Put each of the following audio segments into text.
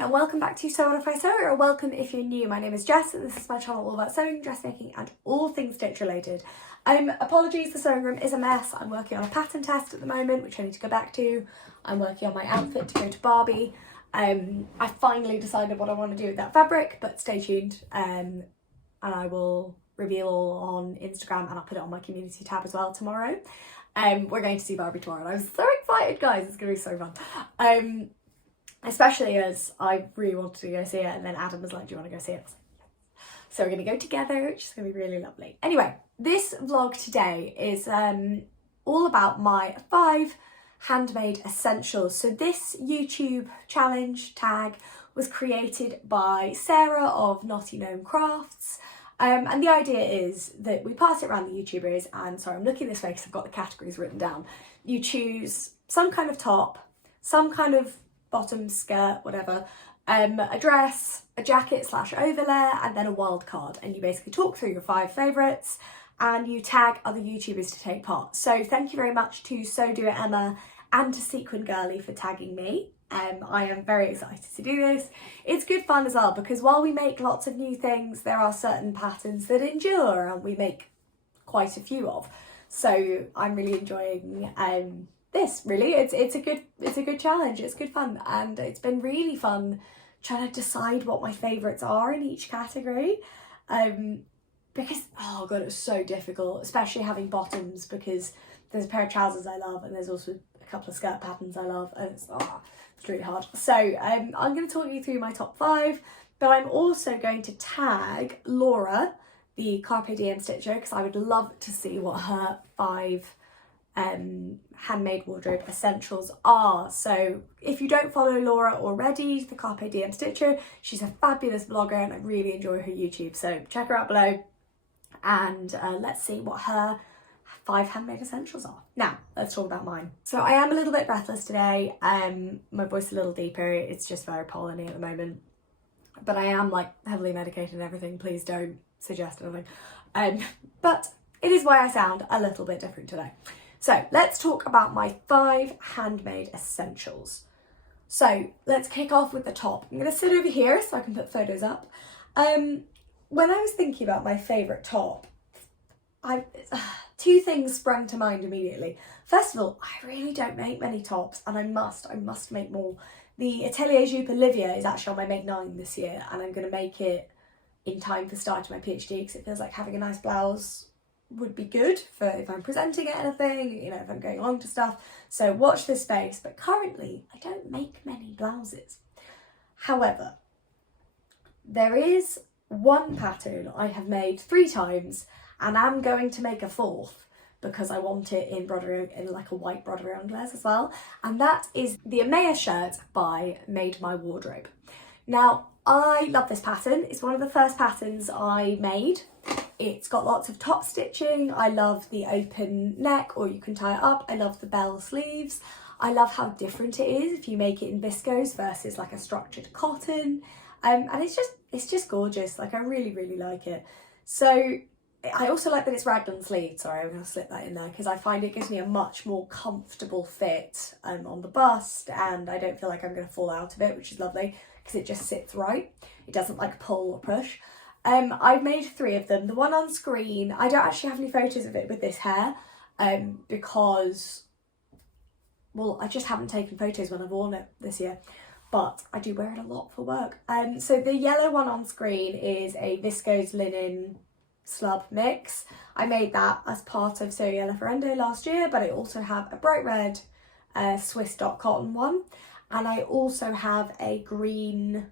everyone and welcome back to Sew On If I Sew, or welcome if you're new. My name is Jess and this is my channel all about sewing, dressmaking and all things stitch related. Apologies, the sewing room is a mess. I'm working on a pattern test at the moment which I need to go back to. I'm working on my outfit to go to Barbie. I finally decided what I want to do with that fabric, but stay tuned and I will reveal all on Instagram and I'll put it on my community tab as well tomorrow. We're going to see Barbie tomorrow and I'm so excited, guys. It's going to be so fun. Especially as I really wanted to go see it and then Adam was like, do you want to go see it? I was like, yes. So we're going to go together, which is going to be really lovely. Anyway, this vlog today is all about my 5 handmade essentials. So this YouTube challenge tag was created by Sarah of Knotty Gnome Crafts. And the idea is that we pass it around the YouTubers and, sorry, I'm looking this way because I've got the categories written down. You choose some kind of top, some kind of bottom, skirt, whatever, a dress, a jacket / overlayer, and then a wild card. And you basically talk through your 5 favourites and you tag other YouTubers to take part. So thank you very much to So Do It Emma and to Sequin Girly for tagging me. I am very excited to do this. It's good fun as well because while we make lots of new things, there are certain patterns that endure and we make quite a few of. So I'm really enjoying this, really. It's a good challenge. It's good fun and it's been really fun trying to decide what my favourites are in each category. Because oh god, it was so difficult, especially having bottoms, because there's a pair of trousers I love and there's also a couple of skirt patterns I love and it's really hard. So I'm going to talk you through my top 5, but I'm also going to tag Laura, the Carpe Diem stitcher, because I would love to see what her 5 handmade wardrobe essentials are. So if you don't follow Laura already, the Carpe Diem stitcher, she's a fabulous blogger and I really enjoy her YouTube, so check her out below and let's see what her 5 handmade essentials are. Now let's talk about mine. So I am a little bit breathless today, my voice is a little deeper, it's just very polleny at the moment, but I am like heavily medicated and everything, please don't suggest anything, but it is why I sound a little bit different today. So let's talk about my 5 handmade essentials. So let's kick off with the top. I'm going to sit over here so I can put photos up. When I was thinking about my favourite top, 2 things sprang to mind immediately. First of all, I really don't make many tops and I must make more. The Atelier Jupe Olivia is actually on my Make 9 this year and I'm going to make it in time for starting my PhD because it feels like having a nice blouse would be good for if I'm presenting at anything, you know, if I'm going along to stuff. So watch this space, but currently I don't make many blouses. However, there is one pattern I have made 3 times and I'm going to make a 4th because I want it in broderie, in like a white broderie anglaise as well. And that is the Amaya shirt by Made My Wardrobe. Now, I love this pattern. It's one of the first patterns I made. It's got lots of top stitching. I love the open neck, or you can tie it up. I love the bell sleeves. I love how different it is if you make it in viscose versus like a structured cotton. And it's just gorgeous. Like I really like it. So I also like that it's raglan sleeved. Sorry, I'm going to slip that in there because I find it gives me a much more comfortable fit on the bust and I don't feel like I'm going to fall out of it, which is lovely because it just sits right. It doesn't like pull or push. I've made 3 of them. The one on screen, I don't actually have any photos of it with this hair because, well, I just haven't taken photos when I've worn it this year, but I do wear it a lot for work. So the yellow one on screen is a viscose linen slub mix. I made that as part of Sew Yellow Ferendo last year, but I also have a bright red Swiss dot cotton one, and I also have a green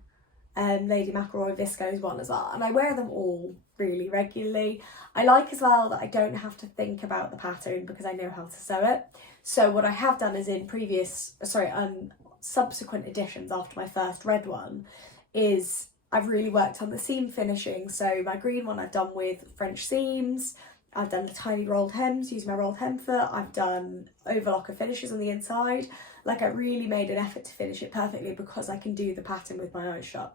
Lady McElroy viscose one as well, and I wear them all really regularly. I like as well that I don't have to think about the pattern because I know how to sew it. So what I have done is in subsequent editions after my first red one is I've really worked on the seam finishing. So my green one I've done with French seams, I've done the tiny rolled hems using my rolled hem foot, I've done overlocker finishes on the inside. Like I really made an effort to finish it perfectly because I can do the pattern with my eyes shut.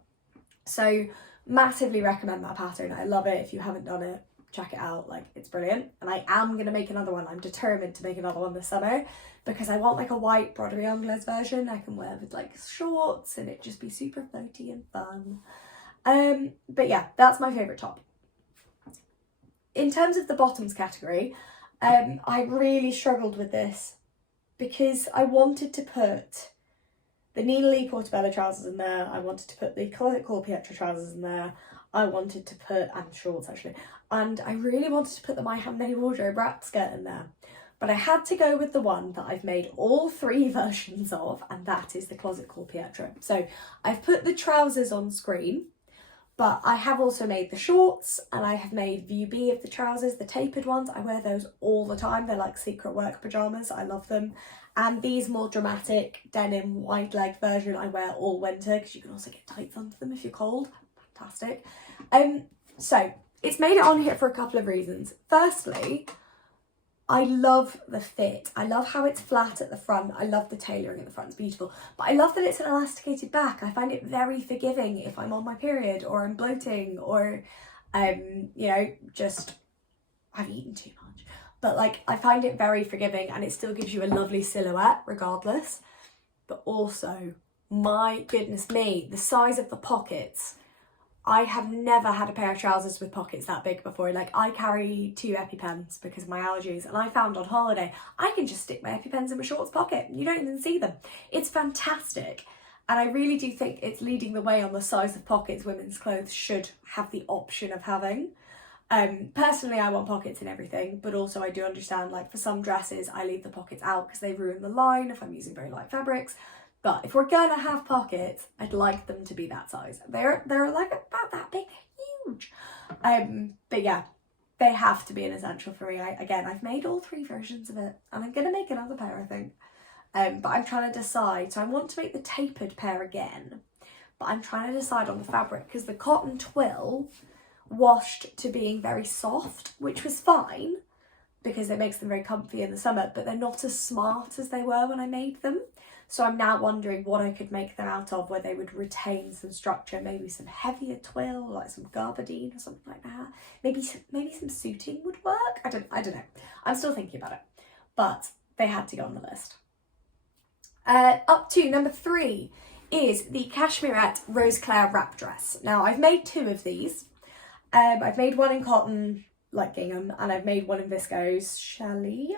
So massively recommend that pattern. I love it. If you haven't done it, check it out, like it's brilliant. And I am going to make another one. I'm determined to make another one this summer because I want like a white broderie anglaise version I can wear with like shorts and it just be super floaty and fun. But yeah, that's my favourite top. In terms of the bottoms category, I really struggled with this because I wanted to put the Nina Lee Portobello trousers in there, I wanted to put the Closet Core Pietra trousers in there, I wanted to put, and shorts actually, and I really wanted to put the My Handmade Wardrobe wrap skirt in there. But I had to go with the one that I've made all 3 versions of, and that is the Closet Core Pietra. So I've put the trousers on screen, but I have also made the shorts, and I have made view B of the trousers, the tapered ones. I wear those all the time. They're like secret work pyjamas. I love them. And these more dramatic denim wide leg version I wear all winter because you can also get tights under them if you're cold. Fantastic. So it's made it on here for a couple of reasons. Firstly, I love the fit. I love how it's flat at the front. I love the tailoring at the front, it's beautiful. But I love that it's an elasticated back. I find it very forgiving if I'm on my period or I'm bloating or, you know, just I've eaten too much. But like, I find it very forgiving and it still gives you a lovely silhouette regardless. But also, my goodness me, the size of the pockets. I have never had a pair of trousers with pockets that big before. Like, I carry 2 EpiPens because of my allergies, and I found on holiday I can just stick my EpiPens in my shorts pocket. You don't even see them. It's fantastic. And I really do think it's leading the way on the size of pockets women's clothes should have the option of having. Personally, I want pockets in everything, but also I do understand, like, for some dresses, I leave the pockets out because they ruin the line if I'm using very light fabrics. But if we're gonna have pockets, I'd like them to be that size. They're like about that big, huge. But yeah, they have to be an essential for me. I've made all 3 versions of it, and I'm gonna make another pair, I think. But I'm trying to decide. So I want to make the tapered pair again, but I'm trying to decide on the fabric because the cotton twill washed to being very soft, which was fine because it makes them very comfy in the summer, but they're not as smart as they were when I made them. So I'm now wondering what I could make them out of where they would retain some structure, maybe some heavier twill, like some gabardine or something like that. Maybe some suiting would work. I don't know. I'm still thinking about it, but they had to go on the list. Up to number 3 is the Cashmerette Roseclair wrap dress. Now I've made 2 of these. I've made one in cotton, like gingham, and I've made one in viscose challis.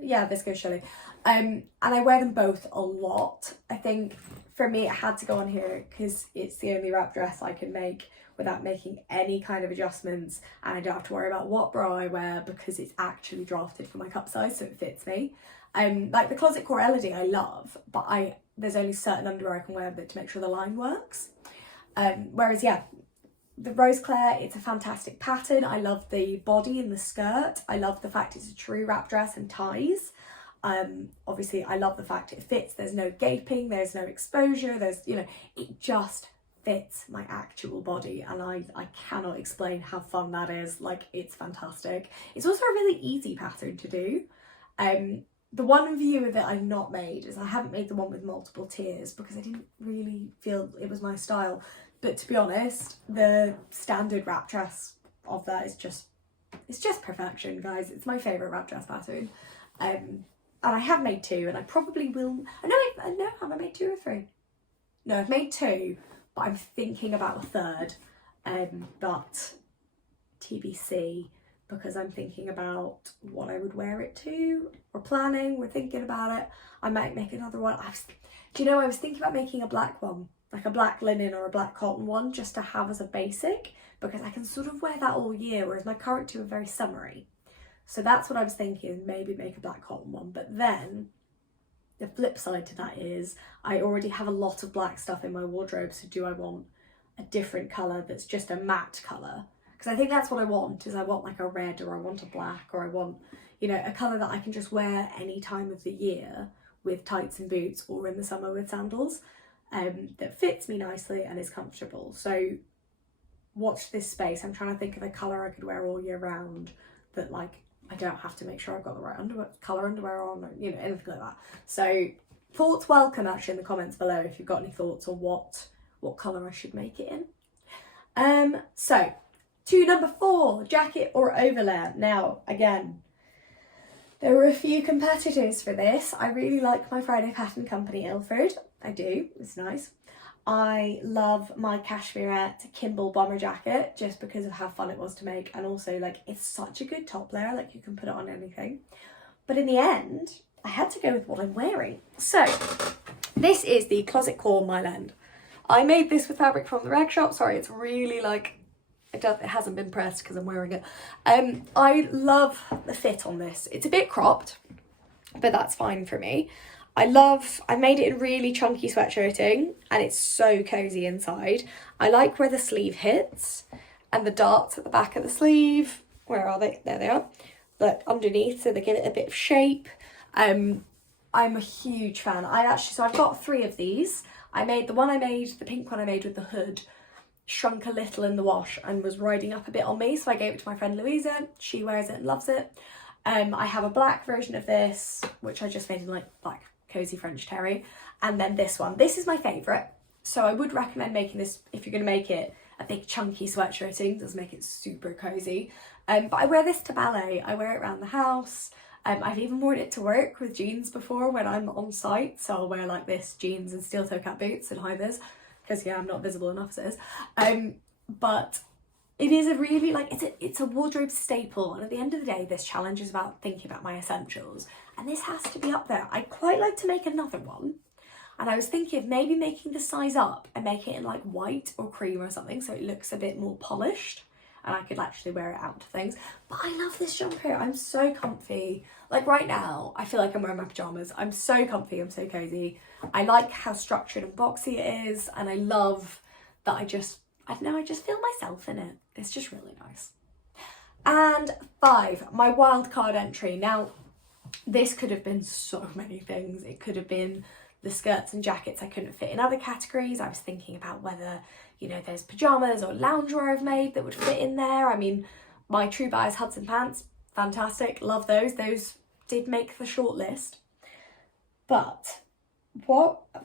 Yeah, viscose challis. And I wear them both a lot. I think for me it had to go on here because it's the only wrap dress I can make without making any kind of adjustments, and I don't have to worry about what bra I wear because it's actually drafted for my cup size, so it fits me. Like the Closet Core Elodie I love, but there's only certain underwear I can wear with it to make sure the line works. Whereas yeah, the Roseclair, it's a fantastic pattern. I love the body and the skirt. I love the fact it's a true wrap dress and ties. Obviously I love the fact it fits. There's no gaping, there's no exposure, there's, you know, it just fits my actual body, and I cannot explain how fun that is. Like, it's fantastic. It's also a really easy pattern to do. The one view of it I've not made is I haven't made the one with multiple tiers because I didn't really feel it was my style. But to be honest, the standard wrap dress of that is it's just perfection, guys. It's my favourite wrap dress pattern. And I have made 2, and I probably will. Have I made 2 or 3? No, I've made 2, but I'm thinking about a third. But TBC, because I'm thinking about what I would wear it to. We're thinking about it. I might make another one. I was thinking about making a black one, like a black linen or a black cotton one, just to have as a basic, because I can sort of wear that all year, whereas my current 2 are very summery. So that's what I was thinking, maybe make a black cotton one. But then the flip side to that is I already have a lot of black stuff in my wardrobe, so do I want a different colour that's just a matte colour? Because I think that's what I want, is I want like a red, or I want a black, or I want, you know, a colour that I can just wear any time of the year with tights and boots, or in the summer with sandals, that fits me nicely and is comfortable. So watch this space. I'm trying to think of a colour I could wear all year round that, like, I don't have to make sure I've got the right colour underwear on, or, you know, anything like that. So thoughts welcome actually in the comments below if you've got any thoughts on what colour I should make it in. So To number 4, jacket or overlayer. Now, again, there were a few competitors for this. I really like my Friday Pattern Company Ilford. I do, it's nice. I love my Cashmerette Kimball bomber jacket just because of how fun it was to make, and also like it's such a good top layer, like you can put it on anything. But in the end, I had to go with what I'm wearing. So this is the Closet Core Mile End. I made this with fabric from the rag shop. Sorry, it's really like, it hasn't been pressed because I'm wearing it. I love the fit on this. It's a bit cropped, but that's fine for me. I made it in really chunky sweatshirting and it's so cozy inside. I like where the sleeve hits and the darts at the back of the sleeve. Where are they? There they are. Look, underneath, so they give it a bit of shape. I'm a huge fan. So I've got 3 of these. The pink one I made with the hood shrunk a little in the wash and was riding up a bit on me, so I gave it to my friend Louisa. She wears it and loves it. I have a black version of this, which I just made in like black cozy French terry, and then this one. This is my favourite, so I would recommend making this if you're going to make it a big chunky sweatshirting. Does make it super cozy. But I wear this to ballet. I wear it around the house. I've even worn it to work with jeans before when I'm on site, so I'll wear like this, jeans and steel toe cap boots and high vis, because yeah, I'm not visible enough as it is. But it is a really like, it's a wardrobe staple, and at the end of the day this challenge is about thinking about my essentials, and this has to be up there. I'd quite like to make another one, and I was thinking of maybe making the size up and make it in like white or cream or something so it looks a bit more polished and I could actually wear it out to things. But I love this jumper. I'm so comfy. Like right now, I feel like I'm wearing my pajamas. I'm so comfy, I'm so cozy. I like how structured and boxy it is, and I love that I don't know, I just feel myself in it. It's just really nice. And 5, my wild card entry. Now, this could have been so many things. It could have been the skirts and jackets I couldn't fit in other categories. I was thinking about whether, you know, there's pajamas or loungewear I've made that would fit in there. I mean, my True Bias Hudson pants, fantastic, love those. Those did make the short list. But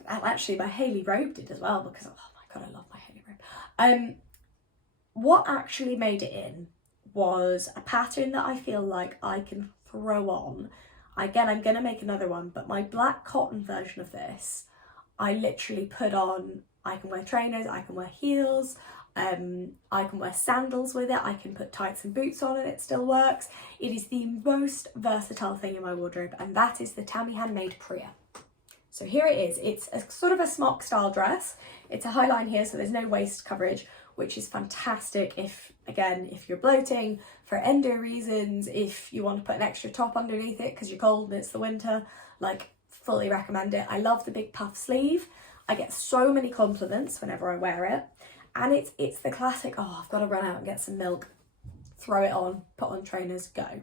actually my Hayley robe did as well, because oh my god, I love my Hayley robe. What actually made it in was a pattern that I feel like I can throw on. Again, I'm gonna make another one, but my black cotton version of this, I literally put on, I can wear trainers, I can wear heels, I can wear sandals with it, I can put tights and boots on and it still works. It is the most versatile thing in my wardrobe, and that is the Tammy Handmade Priya. So here it is. It's a sort of a smock style dress. It's a high line here, so there's no waist coverage, which is fantastic if you're bloating, for endo reasons, if you want to put an extra top underneath it because you're cold and it's the winter, like fully recommend it. I love the big puff sleeve. I get so many compliments whenever I wear it. And it's the classic, oh, I've got to run out and get some milk, throw it on, put on trainers, go.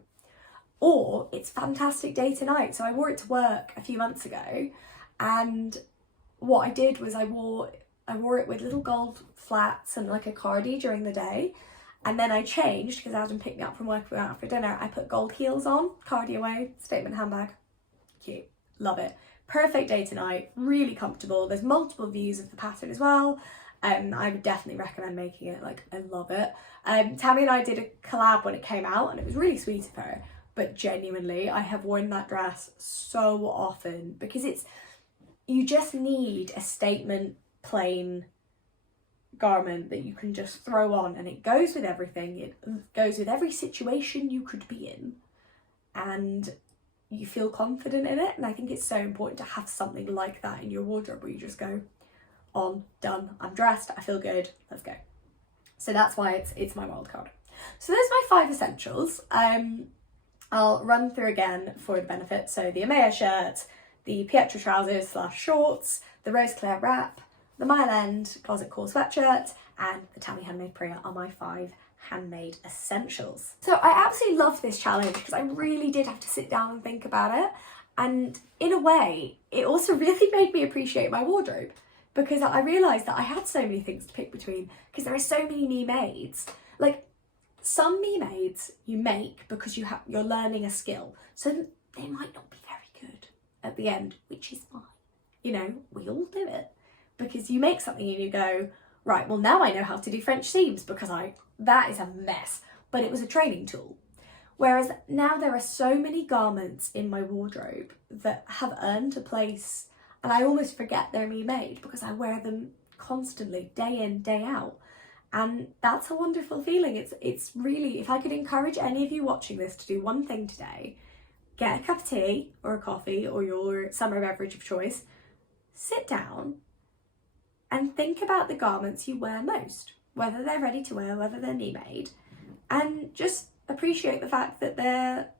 Or it's fantastic day to night. So I wore it to work a few months ago, and what I did was I wore it with little gold flats and like a cardi during the day, and then I changed because Adam picked me up from work, we went out for dinner. I put gold heels on, cardi away, statement handbag, cute, love it. Perfect day to night, really comfortable. There's multiple views of the pattern as well. I would definitely recommend making it, like I love it. Tammy and I did a collab when it came out and it was really sweet of her, but genuinely I have worn that dress so often because you just need a statement plain garment that you can just throw on, and it goes with everything. It goes with every situation you could be in, and you feel confident in it. And I think it's so important to have something like that in your wardrobe where you just go on, done, I'm dressed, I feel good, let's go. So that's why it's my wild card. So there's my 5 essentials. I'll run through again for the benefit. So the Amaya shirt, the Pietra trousers / shorts, the Roseclair wrap, the Mile End Closet Core sweatshirt, and the Tammy Handmade Priya are my 5 handmade essentials. So I absolutely love this challenge because I really did have to sit down and think about it. And in a way, it also really made me appreciate my wardrobe, because I realised that I had so many things to pick between, because there are so many me-mades. Like, some me-mades you make because you're learning a skill, so they might not be very good at the end, which is fine. You know, we all do it, because you make something and you go, right, well now I know how to do French seams because that is a mess, but it was a training tool. Whereas now there are so many garments in my wardrobe that have earned a place, and I almost forget they're me made because I wear them constantly, day in, day out. And that's a wonderful feeling. It's really, if I could encourage any of you watching this to do one thing today, get a cup of tea or a coffee or your summer beverage of choice, sit down and think about the garments you wear most, whether they're ready to wear, whether they're me made, and just appreciate the fact that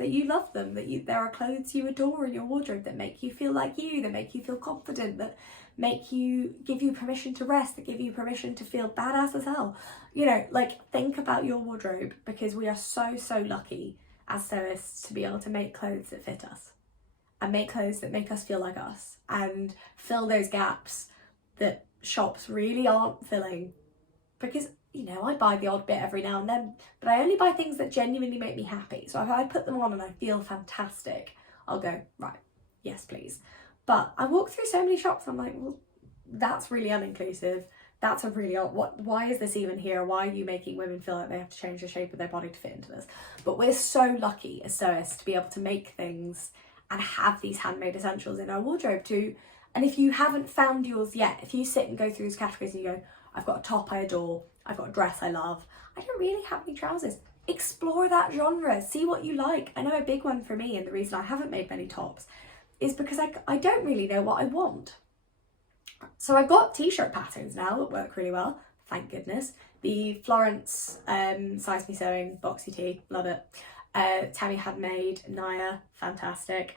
you love them, that there are clothes you adore in your wardrobe that make you feel like you, that make you feel confident, that give you permission to rest, that give you permission to feel badass as hell. You know, like, think about your wardrobe, because we are so lucky as sewists to be able to make clothes that fit us and make clothes that make us feel like us and fill those gaps that shops really aren't filling. Because, you know, I buy the odd bit every now and then, but I only buy things that genuinely make me happy. So if I put them on and I feel fantastic, I'll go, right, yes please. But I walk through so many shops and I'm like, well, that's really uninclusive. That's a really odd, why is this even here? Why are you making women feel like they have to change the shape of their body to fit into this? But we're so lucky as sewists to be able to make things and have these handmade essentials in our wardrobe too. And if you haven't found yours yet, if you sit and go through these categories and you go, I've got a top I adore, I've got a dress I love, I don't really have any trousers. Explore that genre, see what you like. I know a big one for me, and the reason I haven't made many tops is because I don't really know what I want. So I've got t-shirt patterns now that work really well, thank goodness. The Florence Size Me Sewing boxy tee, love it. Tammy Handmade, Naya, fantastic.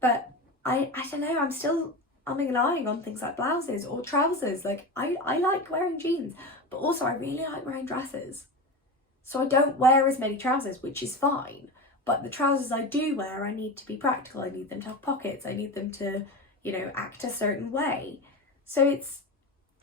But I don't know, I'm still umming and ahhing on things like blouses or trousers. Like, I like wearing jeans, but also I really like wearing dresses. So I don't wear as many trousers, which is fine. But the trousers I do wear, I need to be practical. I need them to have pockets. I need them to, you know, act a certain way. So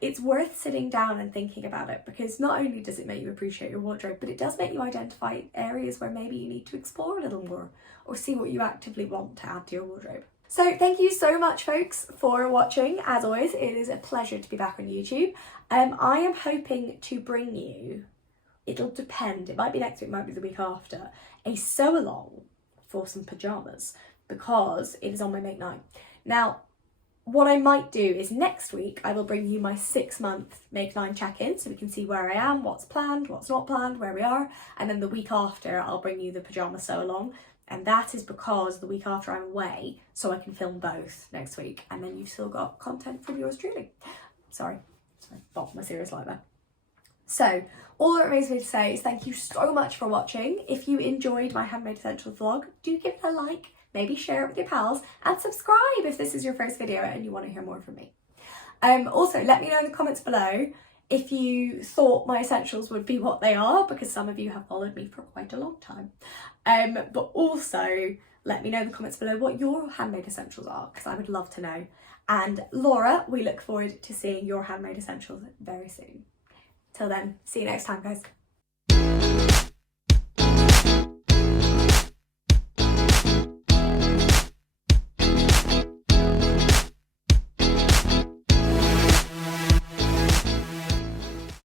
it's worth sitting down and thinking about it, because not only does it make you appreciate your wardrobe, but it does make you identify areas where maybe you need to explore a little more or see what you actively want to add to your wardrobe. So thank you so much, folks, for watching. As always, it is a pleasure to be back on YouTube. I am hoping to bring you, it'll depend, it might be next week, it might be the week after, a sew along for some pyjamas, because it is on my make night. Now, what I might do is next week I will bring you my 6-month make 9 check-in, so we can see where I am, what's planned, what's not planned, where we are, and then the week after I'll bring you the pyjama sew along. And that is because the week after I'm away, so I can film both next week, and then you've still got content from yours truly. Sorry, bopped my serious light there. So all that remains for me to say is thank you so much for watching. If you enjoyed my Handmade Essentials vlog, do give it a like, maybe share it with your pals, and subscribe if this is your first video and you want to hear more from me. Also, let me know in the comments below if you thought my essentials would be what they are, because some of you have followed me for quite a long time. But also let me know in the comments below what your handmade essentials are, because I would love to know. And Laura, we look forward to seeing your handmade essentials very soon. Till then, see you next time, guys.